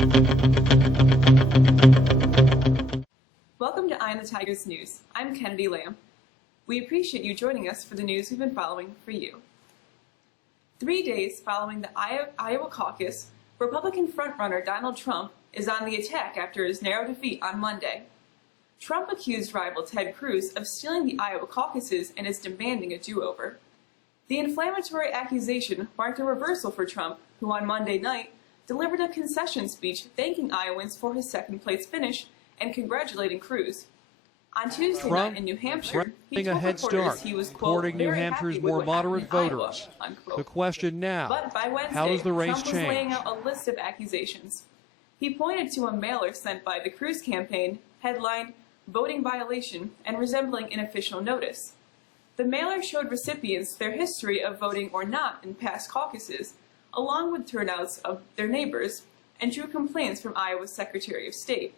Welcome to Eye on the Tigers News. I'm Kennedy Lamb. We appreciate you joining us for the news we've been following for you. 3 days following the Iowa caucus, Republican frontrunner Donald Trump is on the attack after his narrow defeat on Monday. Trump accused rival Ted Cruz of stealing the Iowa caucuses and is demanding a do-over. The inflammatory accusation marked a reversal for Trump, who on Monday night delivered a concession speech thanking Iowans for his second-place finish and congratulating Cruz. On Tuesday night in New Hampshire, he told reporters he was, quote, New Hampshire's more moderate voters. Iowa, The question now, but by Wednesday, how does the race Trump was change? laying out a list of accusations. He pointed to a mailer sent by the Cruz campaign, headlined, "Voting Violation," and resembling an official notice. The mailer showed recipients their history of voting or not in past caucuses, along with turnouts of their neighbors, and drew complaints from Iowa's Secretary of State.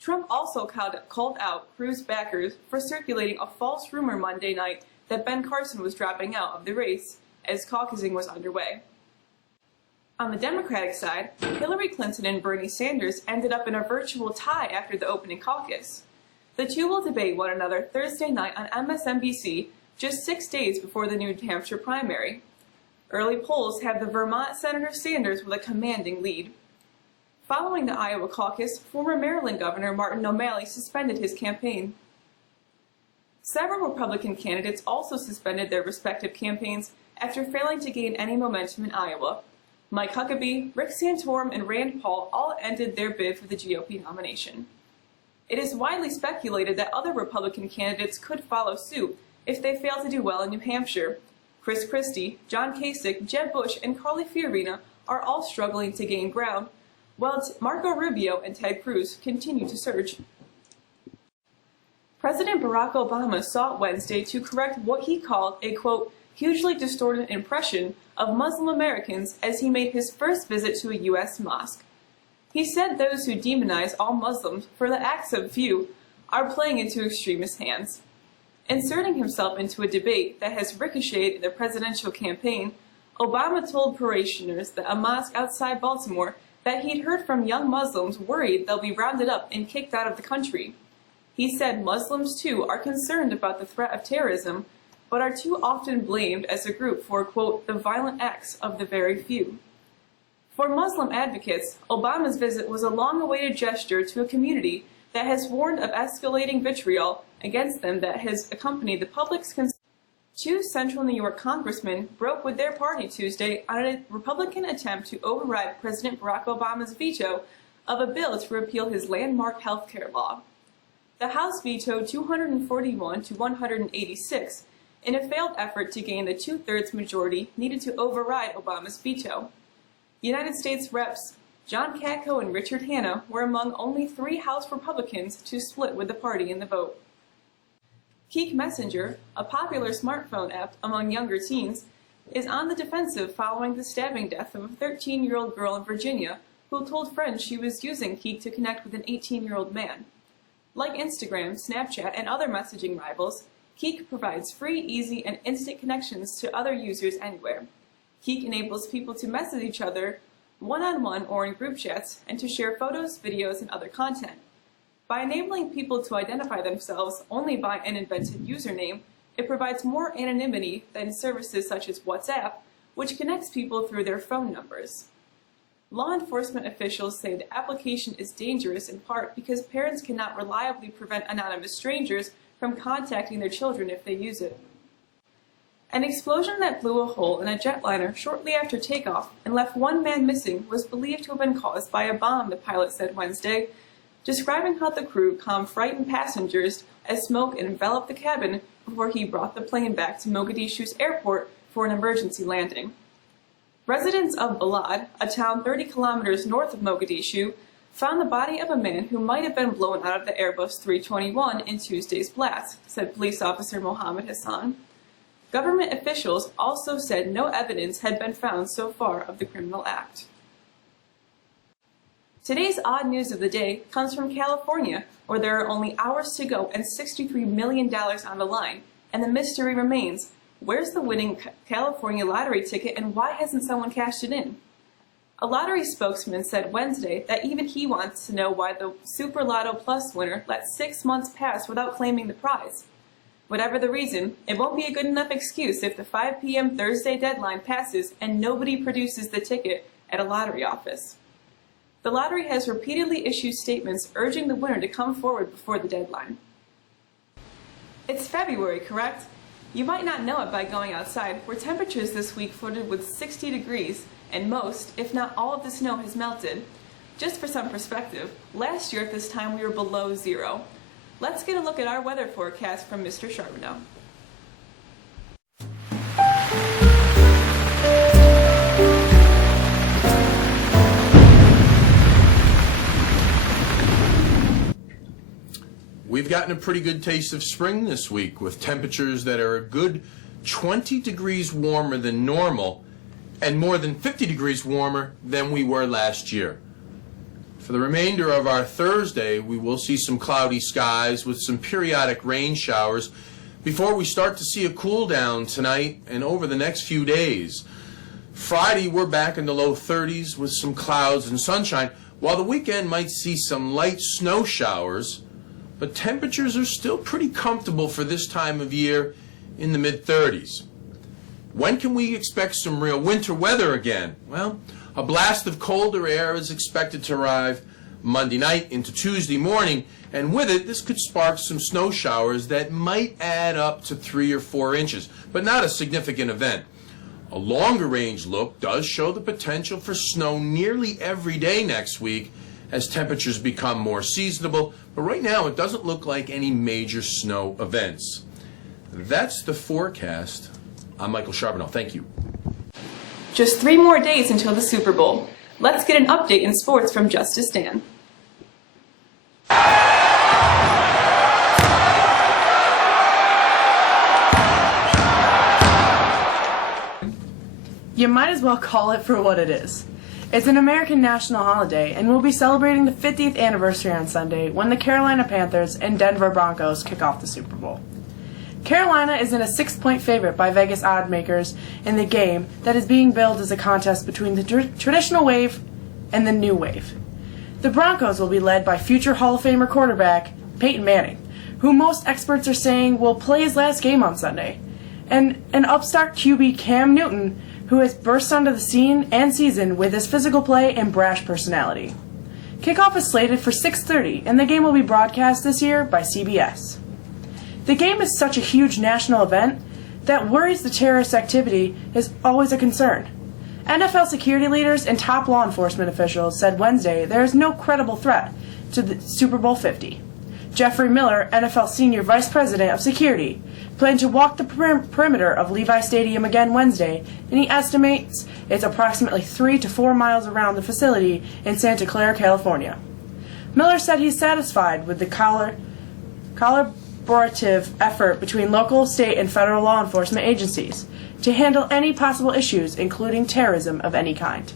Trump also called out Cruz backers for circulating a false rumor Monday night that Ben Carson was dropping out of the race as caucusing was underway. On the Democratic side, Hillary Clinton and Bernie Sanders ended up in a virtual tie after the opening caucus. The two will debate one another Thursday night on MSNBC, just 6 days before the New Hampshire primary. Early polls have the Vermont Senator Sanders with a commanding lead. Following the Iowa caucus, former Maryland Governor Martin O'Malley suspended his campaign. Several Republican candidates also suspended their respective campaigns after failing to gain any momentum in Iowa. Mike Huckabee, Rick Santorum, and Rand Paul all ended their bid for the GOP nomination. It is widely speculated that other Republican candidates could follow suit if they fail to do well in New Hampshire. Chris Christie, John Kasich, Jeb Bush, and Carly Fiorina are all struggling to gain ground, while Marco Rubio and Ted Cruz continue to surge. President Barack Obama sought Wednesday to correct what he called a, quote, hugely distorted impression of Muslim Americans as he made his first visit to a U.S. mosque. He said those who demonize all Muslims for the acts of few are playing into extremist hands. Inserting himself into a debate that has ricocheted in the presidential campaign, Obama told parishioners at a mosque outside Baltimore that he'd heard from young Muslims worried they'll be rounded up and kicked out of the country. He said Muslims, too, are concerned about the threat of terrorism, but are too often blamed as a group for, quote, the violent acts of the very few. For Muslim advocates, Obama's visit was a long-awaited gesture to a community that has warned of escalating vitriol against them that has accompanied the public's concern. Two Central New York congressmen broke with their party Tuesday on a Republican attempt to override President Barack Obama's veto of a bill to repeal his landmark health care law. The House vetoed 241 to 186 in a failed effort to gain the two-thirds majority needed to override Obama's veto. United States Reps John Katko and Richard Hanna were among only 3 House Republicans to split with the party in the vote. Kik Messenger, a popular smartphone app among younger teens, is on the defensive following the stabbing death of a 13-year-old girl in Virginia who told friends she was using Kik to connect with an 18-year-old man. Like Instagram, Snapchat, and other messaging rivals, Kik provides free, easy, and instant connections to other users anywhere. Kik enables people to message each other one-on-one or in group chats and to share photos, videos, and other content. By enabling people to identify themselves only by an invented username, it provides more anonymity than services such as WhatsApp, which connects people through their phone numbers. Law enforcement officials say the application is dangerous in part because parents cannot reliably prevent anonymous strangers from contacting their children if they use it. An explosion that blew a hole in a jetliner shortly after takeoff and left 1 man missing was believed to have been caused by a bomb, the pilot said Wednesday, describing how the crew calmed frightened passengers as smoke enveloped the cabin before he brought the plane back to Mogadishu's airport for an emergency landing. Residents of Balad, a town 30 kilometers north of Mogadishu, found the body of a man who might have been blown out of the Airbus 321 in Tuesday's blast, said police officer Mohammed Hassan. Government officials also said no evidence had been found so far of the criminal act. Today's odd news of the day comes from California, where there are only hours to go and $63 million on the line, and the mystery remains, where's the winning California lottery ticket and why hasn't someone cashed it in? A lottery spokesman said Wednesday that even he wants to know why the Super Lotto Plus winner let 6 months pass without claiming the prize. Whatever the reason, it won't be a good enough excuse if the 5 p.m. Thursday deadline passes and nobody produces the ticket at a lottery office. The lottery has repeatedly issued statements urging the winner to come forward before the deadline. It's February, correct? You might not know it by going outside, where temperatures this week flirted with 60 degrees, and most, if not all, of the snow has melted. Just for some perspective, last year at this time we were below zero. Let's get a look at our weather forecast from Mr. Charbonneau. We've gotten a pretty good taste of spring this week with temperatures that are a good 20 degrees warmer than normal and more than 50 degrees warmer than we were last year. For the remainder of our Thursday, we will see some cloudy skies with some periodic rain showers before we start to see a cool down tonight and over the next few days. Friday, we're back in the low 30s with some clouds and sunshine, while the weekend might see some light snow showers, but temperatures are still pretty comfortable for this time of year in the mid-30s. When can we expect some real winter weather again? Well, a blast of colder air is expected to arrive Monday night into Tuesday morning, and with it, this could spark some snow showers that might add up to 3 or 4 inches, but not a significant event. A longer range look does show the potential for snow nearly every day next week as temperatures become more seasonable, but right now it doesn't look like any major snow events. That's the forecast. I'm Michael Charbonneau. Thank you. Just 3 more days until the Super Bowl. Let's get an update in sports from Justice Dan. You might as well call it for what it is. It's an American national holiday, and we'll be celebrating the 50th anniversary on Sunday when the Carolina Panthers and Denver Broncos kick off the Super Bowl. Carolina is in a 6-point favorite by Vegas odd makers in the game that is being billed as a contest between the traditional wave and the new wave. The Broncos will be led by future Hall of Famer quarterback Peyton Manning, who most experts are saying will play his last game on Sunday, and an upstart QB Cam Newton, who has burst onto the scene and season with his physical play and brash personality. Kickoff is slated for 6:30, and the game will be broadcast this year by CBS. The game is such a huge national event that worries the terrorist activity is always a concern. NFL security leaders and top law enforcement officials said Wednesday there is no credible threat to the Super Bowl 50. Jeffrey Miller, NFL Senior Vice President of Security, planned to walk the perimeter of Levi Stadium again Wednesday, and he estimates it's approximately 3 to 4 miles around the facility in Santa Clara, California. Miller said he's satisfied with the collaborative effort between local, state, and federal law enforcement agencies to handle any possible issues, including terrorism of any kind.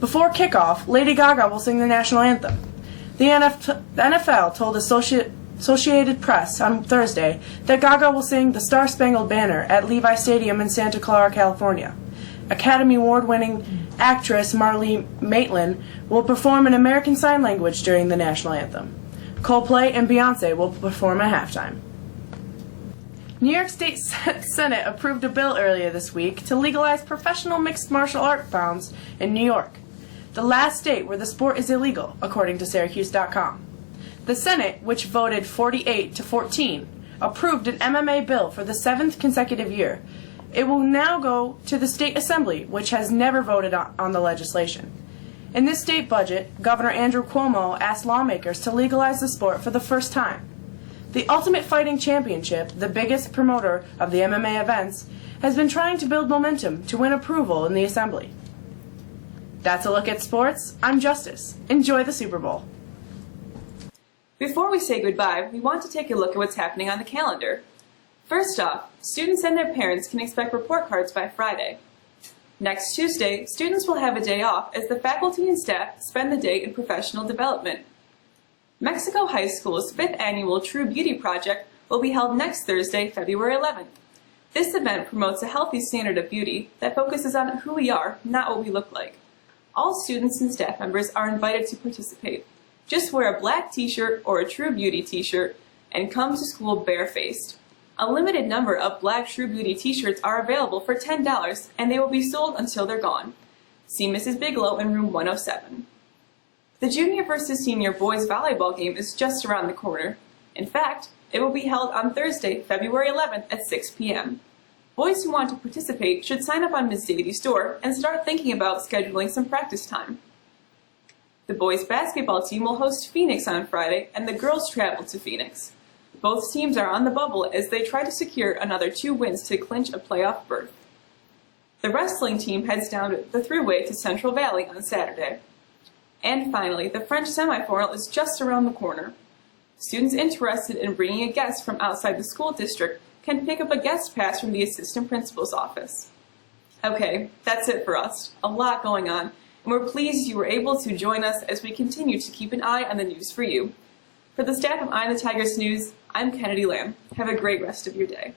Before kickoff, Lady Gaga will sing the national anthem. The NFL told Associated Press on Thursday that Gaga will sing the Star-Spangled Banner at Levi Stadium in Santa Clara, California. Academy Award-winning actress Marlee Matlin will perform in American Sign Language during the national anthem. Coldplay and Beyoncé will perform at halftime. New York State Senate approved a bill earlier this week to legalize professional mixed martial art rounds in New York, the last state where the sport is illegal, according to Syracuse.com. The Senate, which voted 48 to 14, approved an MMA bill for the 7th consecutive year. It will now go to the state assembly, which has never voted on the legislation. In this state budget, Governor Andrew Cuomo asked lawmakers to legalize the sport for the first time. The Ultimate Fighting Championship, the biggest promoter of the MMA events, has been trying to build momentum to win approval in the assembly. That's a look at sports. I'm Justice. Enjoy the Super Bowl. Before we say goodbye, we want to take a look at what's happening on the calendar. First off, students and their parents can expect report cards by Friday. Next Tuesday, students will have a day off as the faculty and staff spend the day in professional development. Mexico High School's 5th annual True Beauty Project will be held next Thursday, February 11th. This event promotes a healthy standard of beauty that focuses on who we are, not what we look like. All students and staff members are invited to participate. Just wear a black t-shirt or a True Beauty t-shirt and come to school barefaced. A limited number of black True Beauty t-shirts are available for $10 and they will be sold until they're gone. See Mrs. Bigelow in room 107. The junior versus senior boys volleyball game is just around the corner. In fact, it will be held on Thursday, February 11th at 6 p.m. Boys who want to participate should sign up on Ms. Daisy's store and start thinking about scheduling some practice time. The boys basketball team will host Phoenix on Friday, and the girls travel to Phoenix. Both teams are on the bubble as they try to secure another 2 wins to clinch a playoff berth. The wrestling team heads down the Thruway to Central Valley on Saturday. And finally, the French semifinal is just around the corner. Students interested in bringing a guest from outside the school district can pick up a guest pass from the assistant principal's office. Okay, that's it for us. A lot going on, and we're pleased you were able to join us as we continue to keep an eye on the news for you. For the staff of Eye on the Tigers News, I'm Kennedy Lamb. Have a great rest of your day.